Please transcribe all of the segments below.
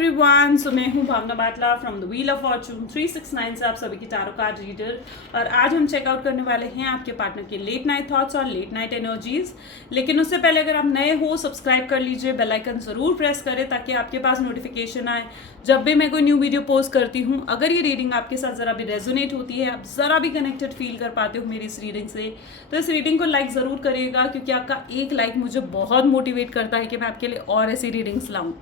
Everyone, so मैं हूँ Bhavna Batla from the wheel of fortune 369 से आप सभी की टैरो कार्ड रीडर। और आज हम चेकआउट करने वाले हैं आपके पार्टनर के लेट नाइट थॉट्स और लेट नाइट एनर्जीज। लेकिन उससे पहले अगर आप नए हो, सब्सक्राइब कर लीजिए, बेल आइकन जरूर प्रेस करें ताकि आपके पास नोटिफिकेशन आए जब भी मैं कोई न्यू वीडियो पोस्ट करती हूँ। अगर ये रीडिंग आपके साथ ज़रा भी रेजोनेट होती है, आप ज़रा भी कनेक्टेड फील कर पाते हो मेरी इस रीडिंग से, तो इस रीडिंग को लाइक ज़रूर करिएगा, क्योंकि आपका एक लाइक मुझे बहुत मोटिवेट करता है कि मैं आपके लिए और ऐसी रीडिंग्स लाऊं।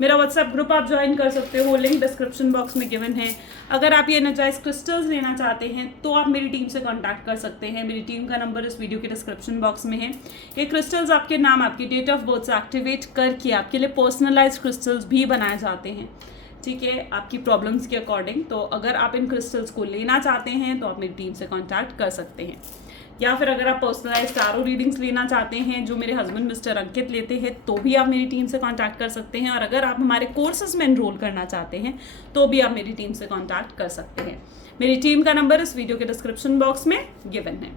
मेरा व्हाट्सएप ग्रुप आप ज्वाइन कर सकते हो, लिंक डिस्क्रिप्शन बॉक्स में गिवन है। अगर आप ये एनर्जाइज क्रिस्टल्स लेना चाहते हैं तो आप मेरी टीम से कांटेक्ट कर सकते हैं। मेरी टीम का नंबर इस वीडियो के डिस्क्रिप्शन बॉक्स में है। ये क्रिस्टल्स आपके नाम, आपकी डेट ऑफ बर्थ से एक्टिवेट करके आपके लिए पर्सनलाइज क्रिस्टल्स भी बनाए जाते हैं, ठीक है, आपकी प्रॉब्लम्स के अकॉर्डिंग। तो अगर आप इन क्रिस्टल्स को लेना चाहते हैं तो आप मेरी टीम से कांटेक्ट कर सकते हैं। या फिर अगर आप पर्सनलाइज टैरो रीडिंग्स लेना चाहते हैं जो मेरे हस्बैंड मिस्टर अंकित लेते हैं तो भी आप मेरी टीम से कांटेक्ट कर सकते हैं। और अगर आप हमारे कोर्सेज में एनरोल करना चाहते हैं तो भी आप मेरी टीम से कांटेक्ट कर सकते हैं। मेरी टीम का नंबर इस वीडियो के डिस्क्रिप्शन बॉक्स में गिवन है।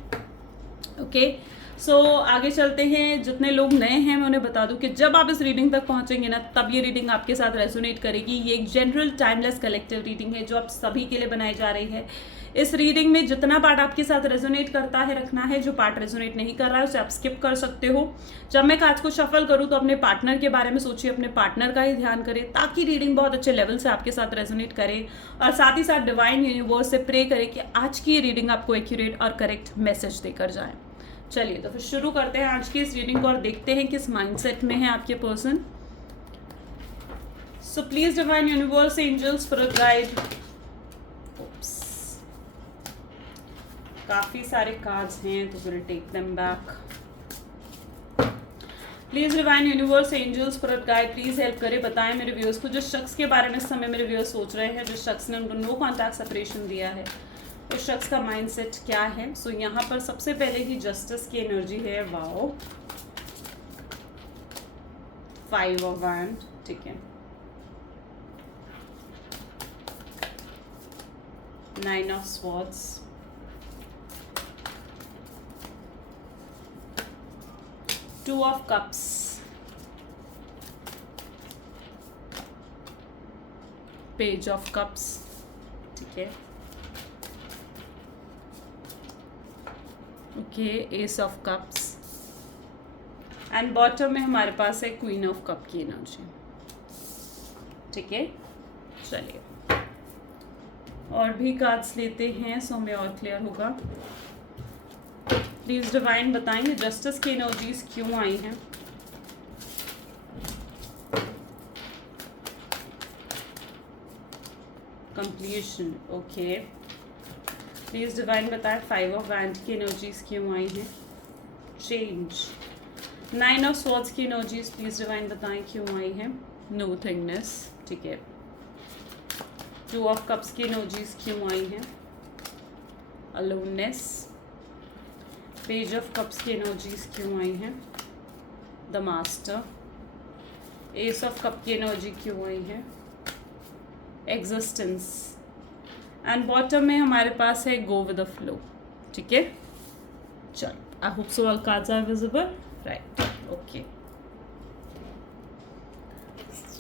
ओके, सो आगे चलते हैं। जितने लोग नए हैं मैं उन्हें बता दूं कि जब आप इस रीडिंग तक पहुंचेंगे ना, तब ये रीडिंग आपके साथ रेजोनेट करेगी। ये एक जनरल टाइमलेस कलेक्टिव रीडिंग है जो आप सभी के लिए बनाई जा रही है। इस रीडिंग में जितना पार्ट आपके साथ रेजोनेट करता है रखना है, जो पार्ट रेजोनेट नहीं कर रहा है उसे आप स्किप कर सकते हो। जब मैं कार्ड्स को शफल करूं तो अपने पार्टनर के बारे में सोचिए, अपने पार्टनर का ही ध्यान करें ताकि रीडिंग बहुत अच्छे लेवल से आपके साथ रेजोनेट करे। और साथ ही साथ डिवाइन यूनिवर्स से प्रे करें कि आज की ये रीडिंग आपको एक्यूरेट और करेक्ट मैसेज देकर जाए। चलिए तो फिर शुरू करते हैं आज की इस रीडिंग को और देखते हैं किस माइंडसेट में है आपके person. So please divine universe, angels, spirit guide. काफी सारे कार्ड्स हैं तो फिर take them back. Please divine universe, angels, spirit guide, please help करें, बताएं मेरे व्यूअर्स को जिस शख्स के बारे में इस समय मेरे व्यूअर्स सोच रहे हैं, जिस शख्स ने उनको नो कॉन्टैक्ट सेपरेशन दिया है, उस शख्स का माइंडसेट क्या है। सो यहाँ पर सबसे पहले ही जस्टिस की एनर्जी है। वाओ, 5 ऑफ वैंड, ठीक है, 9 of swords, 2 of cups, page of cups, ठीक है, okay, S of cups and bottom में हमारे पास है क्वीन ऑफ कप की एनर्जी, ठीक है। चलिए और भी कार्ड्स लेते हैं सो हमें और क्लियर होगा। प्लीज डिवाइन बताएंगे जस्टिस की एनर्जीज क्यों आई हैं। Completion, okay. प्लीज डिवाइन बताएं 5 ऑफ वैंड की एनर्जीज क्यों आई हैं। चेंज, 9 ऑफ स्वॉर्ड्स की एनर्जीज प्लीज डिवाइन बताएं क्यों आई हैं। नो थिंगनेस, ठीक है। 2 ऑफ कप्स की एनर्जीज क्यों आई हैं। अलोननेस, पेज ऑफ कप्स की एनर्जीज क्यों आई हैं। The master, S of cup की एनर्जी क्यों आई है। एग्जिस्टेंस एंड बॉटम में हमारे पास है गो विद द फ्लो, ठीक है। चलो, I hope so all cards are visible, right, okay.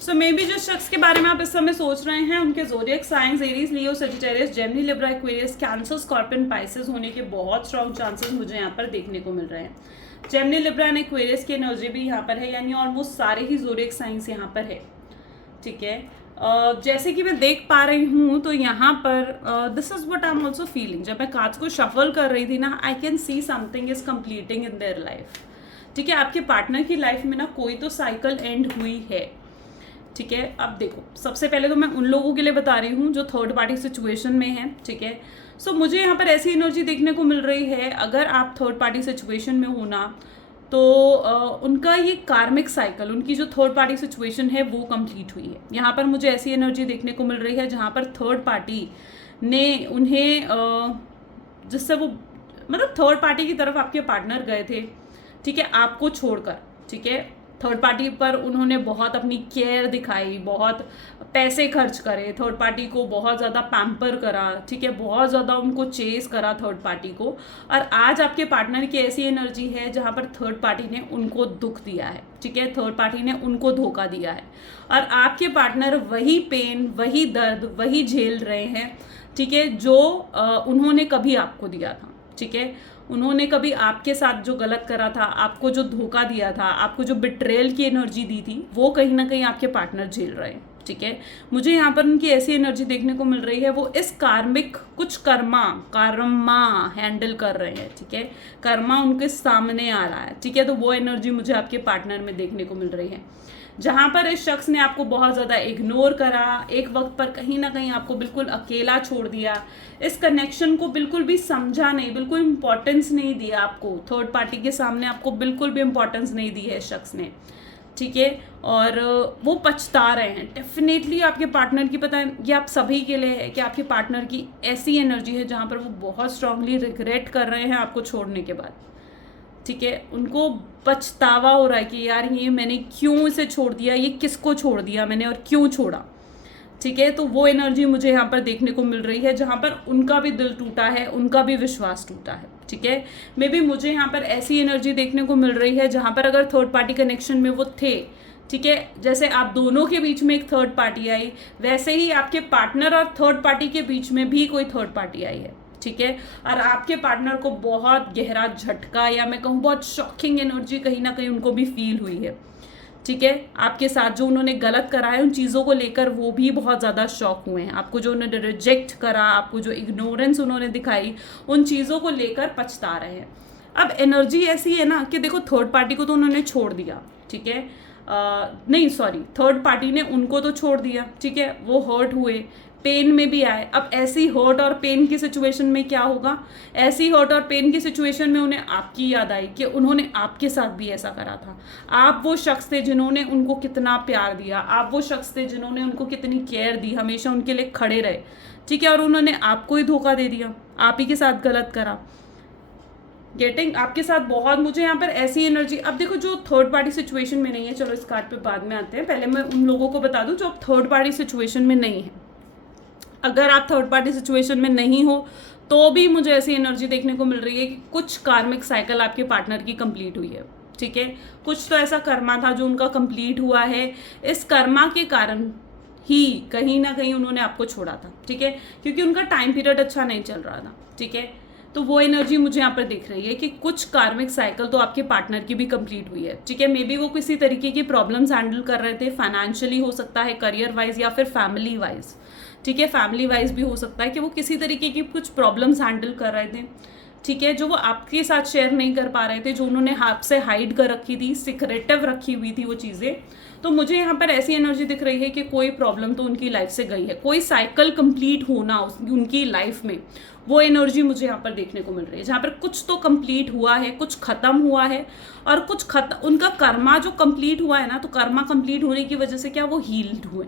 So maybe जिस शख्स के बारे में आप इस समय सोच रहे हैं उनके zodiac signs Aries, Leo, Sagittarius, Gemini, Libra, Aquarius, Cancer, scorpion, Pisces होने के बहुत स्ट्रॉन्ग चांसेस मुझे यहाँ पर देखने को मिल रहे हैं। जेमिनी, लिब्रा एंड एक्वेरियस की एनर्जी भी यहाँ पर है, यानी ऑलमोस्ट सारे ही ज़ोडिएक साइंस यहाँ पर है, ठीक है। जैसे कि मैं देख पा रही हूँ तो यहाँ पर this is what I am also feeling. जब मैं कार्ड्स को शफल कर रही थी ना, आई can see something is completing in their life, ठीक है। आपके पार्टनर की लाइफ में ना कोई तो साइकिल एंड हुई है, ठीक है। अब देखो, सबसे पहले तो मैं उन लोगों के लिए बता रही हूँ जो थर्ड पार्टी सिचुएशन में है, ठीक है। सो मुझे यहाँ पर ऐसी एनर्जी देखने को मिल रही है, अगर आप थर्ड पार्टी सिचुएशन में हो ना तो उनका ये कार्मिक साइकिल, उनकी जो थर्ड पार्टी सिचुएशन है वो कंप्लीट हुई है। यहाँ पर मुझे ऐसी एनर्जी देखने को मिल रही है जहाँ पर थर्ड पार्टी ने उन्हें जिससे वो मतलब थर्ड पार्टी की तरफ आपके पार्टनर गए थे, ठीक है, आपको छोड़कर, ठीक है। थर्ड पार्टी पर उन्होंने बहुत अपनी केयर दिखाई, बहुत पैसे खर्च करे, थर्ड पार्टी को बहुत ज़्यादा पैम्पर करा, ठीक है, बहुत ज़्यादा उनको चेस करा थर्ड पार्टी को। और आज आपके पार्टनर की ऐसी एनर्जी है जहाँ पर थर्ड पार्टी ने उनको दुख दिया है, ठीक है, थर्ड पार्टी ने उनको धोखा दिया है, और आपके पार्टनर वही पेन, वही दर्द, वही झेल रहे हैं, ठीक है, जो उन्होंने कभी आपको दिया था, ठीक है। उन्होंने कभी आपके साथ जो गलत करा था, आपको जो धोखा दिया था, आपको जो बिट्रेयल की एनर्जी दी थी, वो कहीं ना कहीं आपके पार्टनर झेल रहे हैं, ठीक है। मुझे यहाँ पर उनकी ऐसी एनर्जी देखने को मिल रही है, वो इस कार्मिक कुछ कर्मा हैंडल कर रहे हैं, ठीक है, कर्मा उनके सामने आ रहा है, ठीक है। तो वो एनर्जी मुझे आपके पार्टनर में देखने को मिल रही है, जहाँ पर इस शख्स ने आपको बहुत ज़्यादा इग्नोर करा, एक वक्त पर कहीं ना कहीं आपको बिल्कुल अकेला छोड़ दिया, इस कनेक्शन को बिल्कुल भी समझा नहीं, बिल्कुल इंपॉर्टेंस नहीं दिया आपको, थर्ड पार्टी के सामने आपको बिल्कुल भी इंपॉर्टेंस नहीं दी है इस शख्स ने, ठीक है। और वो पछता रहे हैं डेफिनेटली। आपके पार्टनर की, पता है ये आप सभी के लिए है कि आपके पार्टनर की ऐसी एनर्जी है जहाँ पर वो बहुत स्ट्रांगली रिग्रेट कर रहे हैं आपको छोड़ने के बाद, ठीक है। उनको पछतावा हो रहा है कि यार ये मैंने क्यों इसे छोड़ दिया, ये किसको छोड़ दिया मैंने और क्यों छोड़ा, ठीक है। तो वो एनर्जी मुझे यहाँ पर देखने को मिल रही है जहाँ पर उनका भी दिल टूटा है, उनका भी विश्वास टूटा है, ठीक है। मे बी मुझे यहाँ पर ऐसी एनर्जी देखने को मिल रही है जहाँ पर अगर थर्ड पार्टी कनेक्शन में वो थे, ठीक है, जैसे आप दोनों के बीच में एक थर्ड पार्टी आई, वैसे ही आपके पार्टनर और थर्ड पार्टी के बीच में भी कोई थर्ड पार्टी आई है, ठीक है। और आपके पार्टनर को बहुत गहरा झटका, या मैं कहूँ बहुत शॉकिंग एनर्जी कहीं ना कहीं उनको भी फील हुई है, ठीक है। आपके साथ जो उन्होंने गलत करा है उन चीज़ों को लेकर वो भी बहुत ज़्यादा शॉक हुए हैं, आपको जो उन्होंने रिजेक्ट करा, आपको जो इग्नोरेंस उन्होंने दिखाई, उन चीज़ों को लेकर पछता रहे हैं। अब एनर्जी ऐसी है ना कि देखो थर्ड पार्टी को तो उन्होंने छोड़ दिया, ठीक है, नहीं सॉरी, थर्ड पार्टी ने उनको तो छोड़ दिया, ठीक है, वो हर्ट हुए, पेन में भी आए। अब ऐसी हर्ट और पेन की सिचुएशन में क्या होगा, ऐसी हर्ट और पेन की सिचुएशन में उन्हें आपकी याद आई कि उन्होंने आपके साथ भी ऐसा करा था। आप वो शख्स थे जिन्होंने उनको कितना प्यार दिया, आप वो शख्स थे जिन्होंने उनको कितनी केयर दी, हमेशा उनके लिए खड़े रहे, ठीक है, और उन्होंने आपको ही धोखा दे दिया, आप ही के साथ गलत करा। गेटिंग आपके साथ बहुत, मुझे यहाँ पर ऐसी एनर्जी। अब देखो जो थर्ड पार्टी सिचुएशन में नहीं है, चलो इस कार्ड पे बाद में आते हैं, पहले मैं उन लोगों को बता दूं जो थर्ड पार्टी सिचुएशन में नहीं है। अगर आप थर्ड पार्टी सिचुएशन में नहीं हो तो भी मुझे ऐसी एनर्जी देखने को मिल रही है कि कुछ कार्मिक साइकिल आपके पार्टनर की कंप्लीट हुई है, ठीक है, कुछ तो ऐसा कर्मा था जो उनका कंप्लीट हुआ है, इस कर्मा के कारण ही कहीं ना कहीं उन्होंने आपको छोड़ा था, ठीक है, क्योंकि उनका टाइम पीरियड अच्छा नहीं चल रहा था, ठीक है। तो वो एनर्जी मुझे यहाँ पर दिख रही है कि कुछ कार्मिक साइकिल तो आपके पार्टनर की भी कंप्लीट हुई है, ठीक है। मे बी वो किसी तरीके की प्रॉब्लम्स हैंडल कर रहे थे, फाइनेंशियली हो सकता है, करियर वाइज, या फिर फैमिली वाइज, ठीक है, फैमिली वाइज भी हो सकता है कि वो किसी तरीके की कुछ प्रॉब्लम्स हैंडल कर रहे थे, ठीक है, जो वो आपके साथ शेयर नहीं कर पा रहे थे, जो उन्होंने आपसे हाइड कर रखी थी, सिक्रेटिव रखी हुई थी वो चीज़ें। तो मुझे यहाँ पर ऐसी एनर्जी दिख रही है कि कोई प्रॉब्लम तो उनकी लाइफ से गई है, कोई साइकिल कंप्लीट होना उनकी लाइफ में, वो एनर्जी मुझे यहाँ पर देखने को मिल रही है, जहाँ पर कुछ तो कंप्लीट हुआ है, कुछ खत्म हुआ है, और कुछ उनका कर्मा जो कंप्लीट हुआ है ना, तो कर्मा कंप्लीट होने की वजह से क्या वो हील्ड हुए,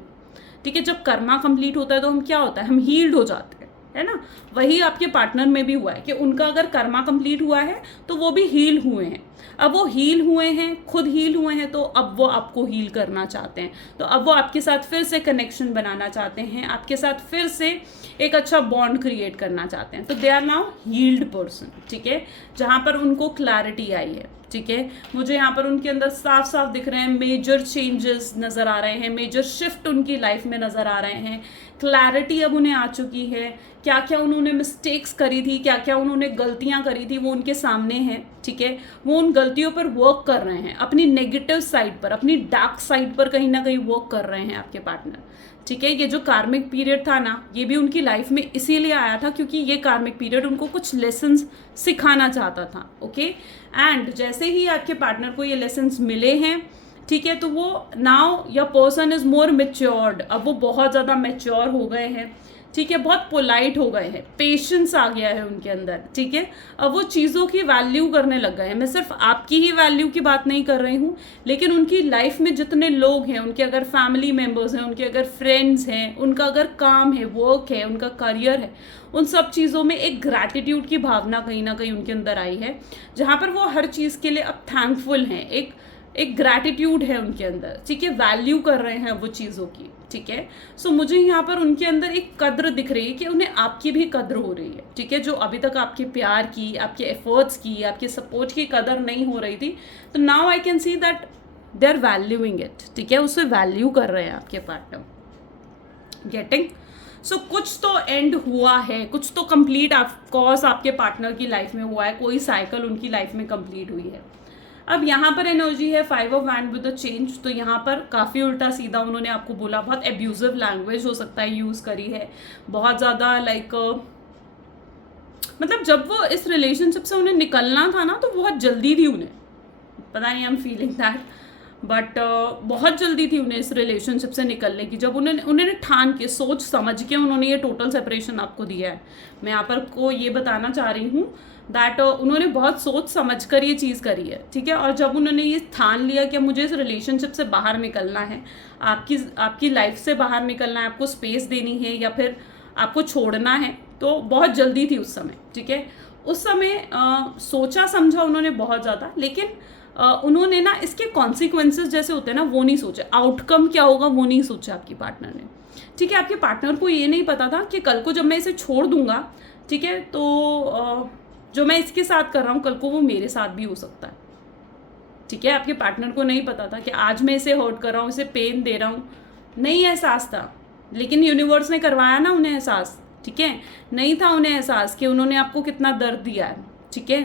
ठीक है। जब कर्मा कंप्लीट होता है तो हम क्या होता है, हम हील्ड हो जाते हैं, है ना। वही आपके पार्टनर में भी हुआ है कि उनका अगर कर्मा कंप्लीट हुआ है तो वो भी हील हुए हैं। अब वो हील हुए हैं, खुद हील हुए हैं, तो अब वो आपको हील करना चाहते हैं, तो अब वो आपके साथ फिर से कनेक्शन बनाना चाहते हैं, आपके साथ फिर से एक अच्छा बॉन्ड क्रिएट करना चाहते हैं। तो they are now healed person, ठीक है, जहाँ पर उनको क्लैरिटी आई है, ठीक है। मुझे यहाँ पर उनके अंदर साफ साफ दिख रहे हैं, मेजर चेंजेस नज़र आ रहे हैं, मेजर शिफ्ट उनकी लाइफ में नज़र आ रहे हैं, क्लैरिटी अब उन्हें आ चुकी है, क्या क्या उन्होंने मिस्टेक्स करी थी, क्या क्या उन्होंने गलतियाँ करी थी, वो उनके सामने हैं, ठीक है। वो उन गलतियों पर वर्क कर रहे हैं, अपनी नेगेटिव साइड पर, अपनी डार्क साइड पर कहीं ना कहीं वर्क कर रहे हैं आपके पार्टनर, ठीक है। ये जो कार्मिक पीरियड था ना, ये भी उनकी लाइफ में इसीलिए आया था क्योंकि ये कार्मिक पीरियड उनको कुछ लेसन्स सिखाना चाहता था, ओके। एंड जैसे ही आपके पार्टनर को ये लेसन्स मिले हैं, ठीक है, तो वो now your person is more matured, अब वो बहुत ज़्यादा मेच्योर हो गए हैं, ठीक है, बहुत पोलाइट हो गए हैं, पेशेंस आ गया है उनके अंदर, ठीक है। अब वो चीज़ों की वैल्यू करने लग गए हैं। मैं सिर्फ आपकी ही वैल्यू की बात नहीं कर रही हूँ, लेकिन उनकी लाइफ में जितने लोग हैं, उनके अगर फैमिली मेम्बर्स हैं, उनके अगर फ्रेंड्स हैं, उनका अगर काम है, वर्क है, उनका करियर है, उन सब चीज़ों में एक ग्रैटिट्यूड की भावना कहीं ना कहीं उनके अंदर आई है, जहाँ पर वो हर चीज़ के लिए अब थैंकफुल हैं, एक एक ग्रैटिट्यूड है उनके अंदर, ठीक है, वैल्यू कर रहे हैं वो चीज़ों की, ठीक है। सो मुझे यहाँ पर उनके अंदर एक कद्र दिख रही है कि उन्हें आपकी भी कद्र हो रही है, ठीक है। जो अभी तक आपके प्यार की, आपके एफर्ट्स की, आपके सपोर्ट की कदर नहीं हो रही थी, तो now I can see that they are valuing it, ठीक है, उसे वैल्यू कर रहे हैं आपके पार्टनर। गेटिंग? सो कुछ तो एंड हुआ है, कुछ तो कंप्लीट ऑफकोर्स आपके पार्टनर की लाइफ में हुआ है, कोई साइकिल उनकी लाइफ में कंप्लीट हुई है। अब यहाँ पर एनर्जी है 5 of wand with the change, तो यहाँ पर काफ़ी उल्टा सीधा उन्होंने आपको बोला, बहुत एब्यूजिव लैंग्वेज हो सकता है यूज़ करी है, बहुत ज़्यादा लाइक मतलब जब वो इस रिलेशनशिप से उन्हें निकलना था ना, तो बहुत जल्दी थी उन्हें, पता नहीं, I am feeling that, but बहुत जल्दी थी उन्हें इस रिलेशनशिप से निकलने की। जब उन्होंने ठान के, सोच समझ के उन्होंने ये टोटल सेपरेशन आपको दिया है। मैं यहाँ पर को ये बताना चाह रही हूँ दैट उन्होंने बहुत सोच समझ कर ये चीज़ करी है, ठीक है। और जब उन्होंने ये ठान लिया कि मुझे इस रिलेशनशिप से बाहर निकलना है, आपकी लाइफ से बाहर निकलना है, आपको स्पेस देनी है या फिर आपको छोड़ना है, तो बहुत जल्दी थी उस समय, ठीक है। उस समय सोचा समझा उन्होंने बहुत ज़्यादा, लेकिन उन्होंने ना इसके कॉन्सिक्वेंसेस जैसे होते हैं ना, वो नहीं सोचे, आउटकम क्या होगा वो नहीं सोचा आपकी पार्टनर ने, ठीक है। आपके पार्टनर को ये नहीं पता था कि कल को जब मैं इसे छोड़ दूंगा, ठीक है, तो जो मैं इसके साथ कर रहा हूँ कल को वो मेरे साथ भी हो सकता है, ठीक है। आपके पार्टनर को नहीं पता था कि आज मैं इसे हर्ट कर रहा हूँ, इसे पेन दे रहा हूँ, नहीं एहसास था, लेकिन यूनिवर्स ने करवाया ना उन्हें एहसास, ठीक है। नहीं था उन्हें एहसास कि उन्होंने आपको कितना दर्द दिया है, ठीक है।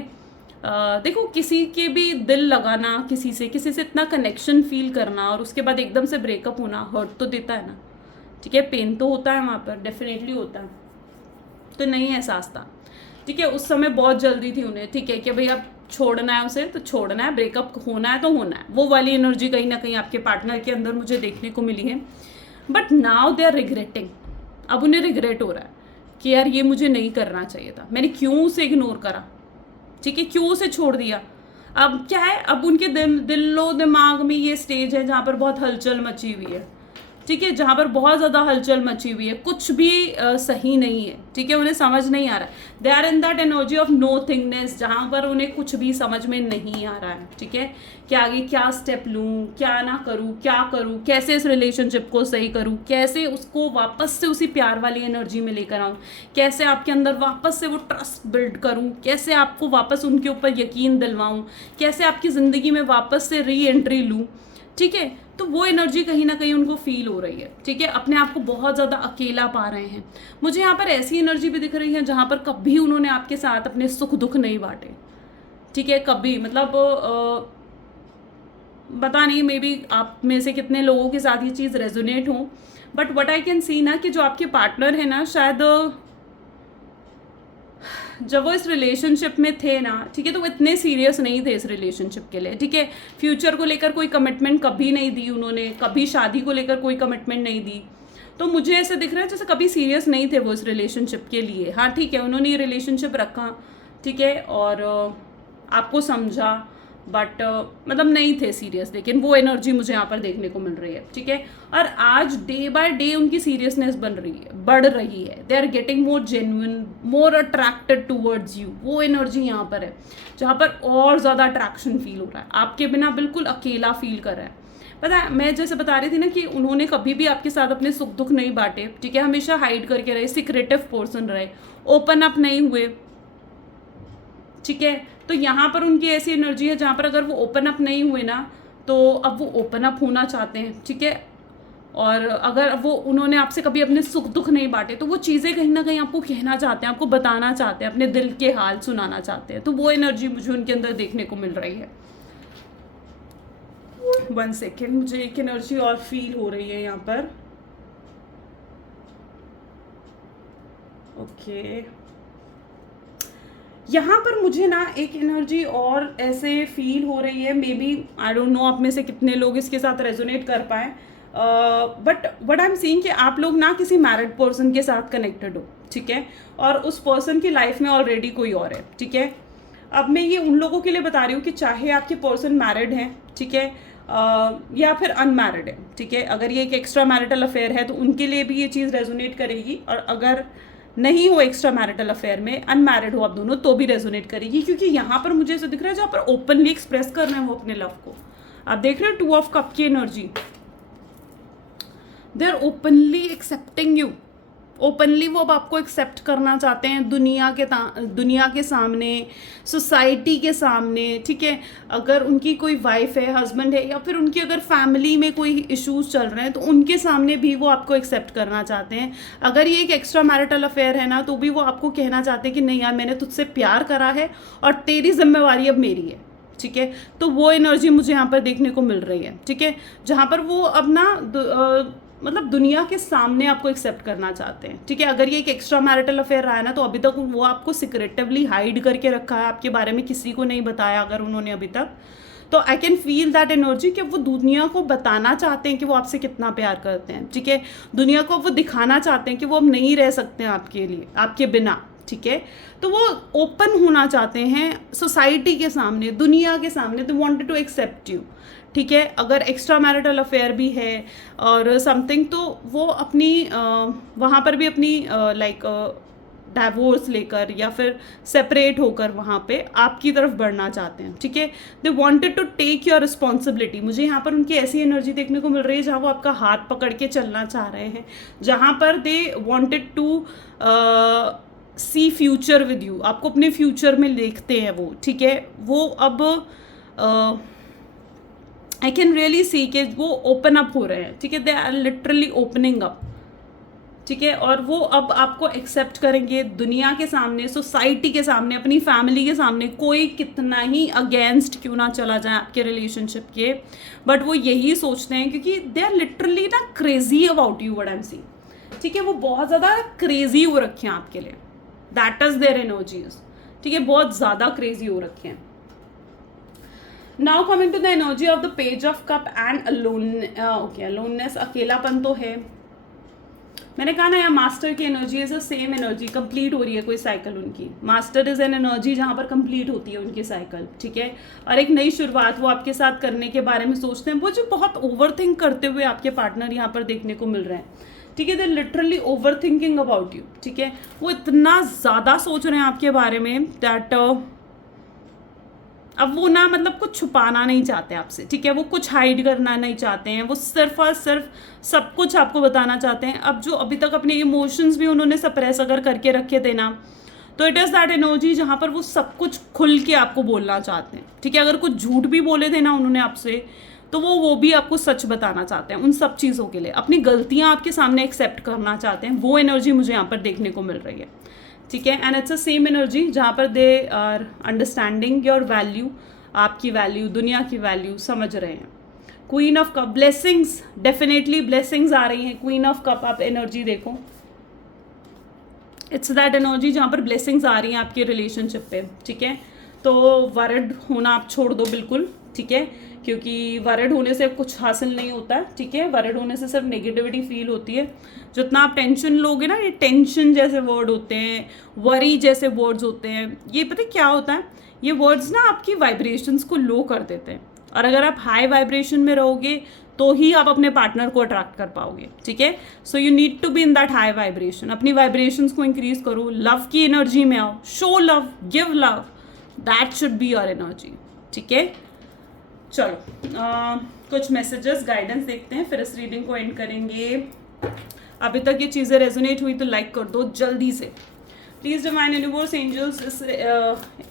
देखो, किसी के भी दिल लगाना, किसी से इतना कनेक्शन फील करना और उसके बाद एकदम से ब्रेकअप होना हर्ट तो देता है ना, ठीक है, पेन तो होता है वहाँ पर, डेफिनेटली होता है। तो नहीं एहसास था, ठीक है। उस समय बहुत जल्दी थी उन्हें, ठीक है, कि भाई अब छोड़ना है उसे तो छोड़ना है, ब्रेकअप होना है तो होना है, वो वाली एनर्जी कहीं ना कहीं आपके पार्टनर के अंदर मुझे देखने को मिली है। But now they are regretting, अब उन्हें रिग्रेट हो रहा है कि यार ये मुझे नहीं करना चाहिए था, मैंने क्यों उसे इग्नोर करा, ठीक है, क्यों उसे छोड़ दिया। अब क्या है, अब उनके दिलो दिमाग में ये स्टेज है जहाँ पर बहुत हलचल मची हुई है, ठीक है, जहाँ पर बहुत ज़्यादा हलचल मची हुई है, कुछ भी सही नहीं है, ठीक है, उन्हें समझ नहीं आ रहा है। They are in that energy of nothingness, जहाँ पर उन्हें कुछ भी समझ में नहीं आ रहा है, ठीक है, कि आगे क्या स्टेप लूँ, क्या ना करूँ, क्या करूँ, कैसे इस रिलेशनशिप को सही करूँ, कैसे उसको वापस से उसी प्यार वाली एनर्जी में लेकर आऊँ, कैसे आपके अंदर वापस से वो ट्रस्ट बिल्ड करूँ, कैसे आपको वापस उनके ऊपर यकीन दिलवाऊँ, कैसे आपकी ज़िंदगी में वापस से री एंट्री लूँ, ठीक है। तो वो एनर्जी कहीं ना कहीं उनको फील हो रही है, ठीक है, अपने आप को बहुत ज़्यादा अकेला पा रहे हैं। मुझे यहाँ पर ऐसी एनर्जी भी दिख रही है जहाँ पर कभी उन्होंने आपके साथ अपने सुख दुख नहीं बांटे, ठीक है, कभी, मतलब पता नहीं मे बी आप में से कितने लोगों के साथ ये चीज़ रेजोनेट हो, बट व्हाट आई कैन सी ना कि जो आपके पार्टनर है ना, शायद जब वो इस रिलेशनशिप में थे ना, ठीक है, तो वो इतने सीरियस नहीं थे इस रिलेशनशिप के लिए, ठीक है। फ्यूचर को लेकर कोई कमिटमेंट कभी नहीं दी उन्होंने, कभी शादी को लेकर कोई कमिटमेंट नहीं दी। तो मुझे ऐसे दिख रहा है जैसे कभी सीरियस नहीं थे वो इस रिलेशनशिप के लिए। हाँ ठीक है, उन्होंने ये रिलेशनशिप रखा, ठीक है, और आपको समझा, बट मतलब नहीं थे सीरियस, लेकिन वो एनर्जी मुझे यहाँ पर देखने को मिल रही है, ठीक है। और आज डे बाय डे उनकी सीरियसनेस बढ़ रही है, they are getting more genuine, more attracted towards you, वो एनर्जी यहाँ पर है जहाँ पर और ज़्यादा अट्रैक्शन फील हो रहा है, आपके बिना बिल्कुल अकेला फील कर रहा है। पता है, मैं जैसे बता रही थी ना कि उन्होंने कभी भी आपके साथ अपने सुख दुख नहीं बांटे, ठीक है, हमेशा हाइड करके रहे, सीक्रेटिव पर्सन रहे, ओपन अप नहीं हुए, ठीक है। तो यहाँ पर उनकी ऐसी एनर्जी है जहाँ पर अगर वो ओपन अप नहीं हुए ना, तो अब वो ओपन अप होना चाहते हैं, ठीक है। और अगर वो उन्होंने आपसे कभी अपने सुख दुख नहीं बांटे, तो वो चीज़ें कहीं ना कहीं आपको कहना चाहते हैं, आपको बताना चाहते हैं, अपने दिल के हाल सुनाना चाहते हैं। तो वो एनर्जी मुझे उनके अंदर देखने को मिल रही है। 1 सेकेंड, मुझे एक एनर्जी और फील हो रही है यहाँ पर। ओके, यहाँ पर मुझे ना एक एनर्जी और ऐसे फील हो रही है, maybe I don't know आप में से कितने लोग इसके साथ रेजोनेट कर पाए, but what I am seeing कि आप लोग ना किसी मैरिड पर्सन के साथ कनेक्टेड हो, ठीक है, और उस पर्सन की लाइफ में ऑलरेडी कोई और है, ठीक है। अब मैं ये उन लोगों के लिए बता रही हूँ कि चाहे आपके पर्सन मैरिड हैं, ठीक है, या फिर अनमैरिड है, ठीक है। अगर ये एक एक्स्ट्रा मैरिटल अफेयर है तो उनके लिए भी ये चीज़ रेजोनेट करेगी, और अगर नहीं हो एक्स्ट्रा मैरिटल अफेयर में, अनमैरिड हो आप दोनों, तो भी रेजोनेट करेगी, क्योंकि यहाँ पर मुझे ऐसा दिख रहा है जहाँ पर ओपनली एक्सप्रेस कर रहे हैं वो अपने लव को। आप देख रहे हो 2 ऑफ कप की energy, they are openly accepting you, openly वो अब आपको एक्सेप्ट करना चाहते हैं दुनिया के सामने, सोसाइटी के सामने, ठीक है। अगर उनकी कोई वाइफ है, हस्बैंड है, या फिर उनकी अगर फैमिली में कोई इश्यूज चल रहे हैं तो उनके सामने भी वो आपको एक्सेप्ट करना चाहते हैं। अगर ये एक एक्स्ट्रा मैरिटल अफेयर है ना, तो भी वो आपको कहना चाहते हैं कि नहीं यार, मैंने तुझसे प्यार करा है और तेरी जिम्मेवारी अब मेरी है, ठीक है। तो वो एनर्जी मुझे यहाँ पर देखने को मिल रही है, ठीक है, जहाँ पर वो अब ना मतलब दुनिया के सामने आपको एक्सेप्ट करना चाहते हैं, ठीक है। अगर ये एक एक्स्ट्रा मैरिटल अफेयर रहा है ना, तो अभी तक वो आपको सिक्रेटिवली हाइड करके रखा है, आपके बारे में किसी को नहीं बताया अगर उन्होंने अभी तक, तो I can feel that energy कि वो दुनिया को बताना चाहते हैं कि वो आपसे कितना प्यार करते हैं, ठीक है। दुनिया को वो दिखाना चाहते हैं कि वो अब नहीं रह सकते हैं आपके लिए, आपके बिना, ठीक है। तो वो ओपन होना चाहते हैं सोसाइटी के सामने, दुनिया के सामने, they wanted to accept you, ठीक है। अगर एक्स्ट्रा मैरिटल अफेयर भी है और समथिंग, तो वो अपनी वहाँ पर भी अपनी लाइक डाइवोर्स लेकर या फिर सेपरेट होकर वहाँ पे आपकी तरफ बढ़ना चाहते हैं, ठीक है। They wanted to take your responsibility. मुझे यहाँ पर उनकी ऐसी एनर्जी देखने को मिल रही है जहाँ वो आपका हाथ पकड़ के चलना चाह रहे हैं, जहाँ पर they wanted to see future with you, आपको अपने फ्यूचर में देखते हैं वो, ठीक है। वो अब आई कैन रियली सी कि वो ओपन अप हो रहे हैं, ठीक है, they are literally opening up, ठीक है। और वो अब आपको एक्सेप्ट करेंगे दुनिया के सामने, सोसाइटी के सामने, अपनी फैमिली के सामने, कोई कितना ही अगेंस्ट क्यों ना चला जाए आपके रिलेशनशिप के, बट वो यही सोचते हैं क्योंकि दे आर लिटरली ना crazy about you, what I am seeing, ठीक है। वो बहुत ज़्यादा क्रेजी हो रखे हैं आपके लिए, दैट इज देयर एनर्जीज, ठीक है, बहुत ज़्यादा क्रेजी हो रखे हैं। Now coming to the energy of the page of cup and aloneness, अकेलापन तो है, मैंने कहा ना, यहाँ मास्टर की energy is the same energy, complete हो रही है कोई साइकिल उनकी। मास्टर इज एन एनर्जी जहाँ पर कंप्लीट होती है उनकी साइकिल, ठीक है, और एक नई शुरुआत वो आपके साथ करने के बारे में सोचते हैं। वो जो बहुत ओवर थिंक करते हुए आपके पार्टनर यहाँ पर देखने को मिल रहे हैं, ठीक है, they literally over thinking about you, ठीक है। वो इतना ज़्यादा सोच रहे हैं आपके बारे में दैट अब वो ना मतलब कुछ छुपाना नहीं चाहते आपसे, ठीक है, वो कुछ हाइड करना नहीं चाहते हैं, वो सिर्फ और सिर्फ सब कुछ आपको बताना चाहते हैं। अब जो अभी तक अपने इमोशंस भी उन्होंने सप्रेस अगर करके रखे थे ना, तो इट इज़ दैट एनर्जी जहाँ पर वो सब कुछ खुल के आपको बोलना चाहते हैं, ठीक है। अगर कुछ झूठ भी बोले थे ना उन्होंने आपसे, तो वो भी आपको सच बताना चाहते हैं उन सब चीज़ों के लिए, अपनी गलतियाँ आपके सामने एक्सेप्ट करना चाहते हैं। वो एनर्जी मुझे यहाँ पर देखने को मिल रही है, ठीक है। And it's a same energy जहाँ पर they are understanding your value, आपकी वैल्यू, दुनिया की वैल्यू समझ रहे हैं। Queen of cup, blessings, definitely blessings आ रही हैं। क्वीन ऑफ कप आप एनर्जी देखो, इट्स दैट एनर्जी जहाँ पर ब्लेसिंग्स आ रही हैं आपके रिलेशनशिप पे, ठीक है। तो वरिड होना आप छोड़ दो बिल्कुल, ठीक है, क्योंकि वरिड होने से कुछ हासिल नहीं होता है, ठीक है। वरिड होने से सिर्फ नेगेटिविटी फील होती है। जितना आप टेंशन लोगे ना, ये टेंशन जैसे वर्ड होते हैं, वरी जैसे वर्ड्स होते हैं, ये पता क्या होता है, ये वर्ड्स ना आपकी वाइब्रेशंस को लो कर देते हैं। और अगर आप हाई वाइब्रेशन में रहोगे तो ही आप अपने पार्टनर को अट्रैक्ट कर पाओगे, ठीक है। So you need to be in that high vibration. अपनी वाइब्रेशंस को इंक्रीज करो, लव की एनर्जी में आओ, show love, give love, that should be your energy, ठीक है। चलो कुछ मैसेजेस, गाइडेंस देखते हैं, फिर इस रीडिंग को एंड करेंगे। अभी तक ये चीज़ें रेजोनेट हुई तो लाइक कर दो जल्दी से प्लीज़। डिवाइन यूनिवर्स, एंजल्स, इस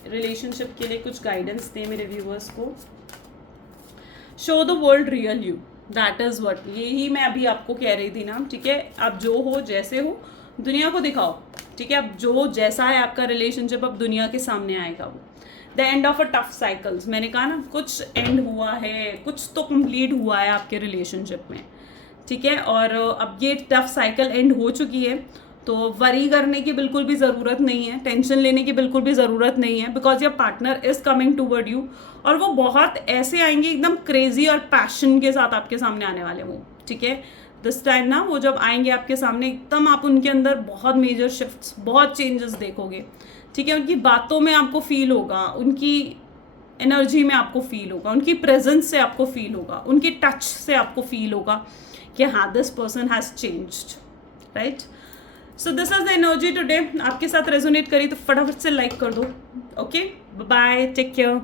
रिलेशनशिप के लिए कुछ गाइडेंस दें मेरे व्यूअर्स को। Show the world real you, that is what, यही मैं अभी आपको कह रही थी ना, ठीक है। आप जो हो, जैसे हो, दुनिया को दिखाओ, ठीक है। अब जो जैसा है आपका रिलेशनशिप अब दुनिया के सामने आएगा। वो the end of a tough cycles, मैंने कहा ना, कुछ एंड हुआ है, कुछ तो कंप्लीट हुआ है आपके रिलेशनशिप में, ठीक है। और अब ये टफ साइकिल एंड हो चुकी है, तो वरी करने की बिल्कुल भी ज़रूरत नहीं है, टेंशन लेने की बिल्कुल भी ज़रूरत नहीं है, because your partner is coming toward you. और वो बहुत ऐसे आएंगे, एकदम क्रेजी और पैशन के साथ आपके सामने आने वाले वो, ठीक है। दिस टाइम ना वो जब आएंगे आपके सामने, एकदम आप उनके अंदर बहुत मेजर शिफ्ट्स, बहुत चेंजेस देखोगे, ठीक है। उनकी बातों में आपको फील होगा, उनकी एनर्जी में आपको फील होगा, उनकी प्रेजेंस से आपको फील होगा, उनकी टच से आपको फील होगा कि हाँ, this person has changed, right. So this is the energy today. आपके साथ रेजोनेट करी तो फटाफट से लाइक कर दो, ओके। Bye, take care.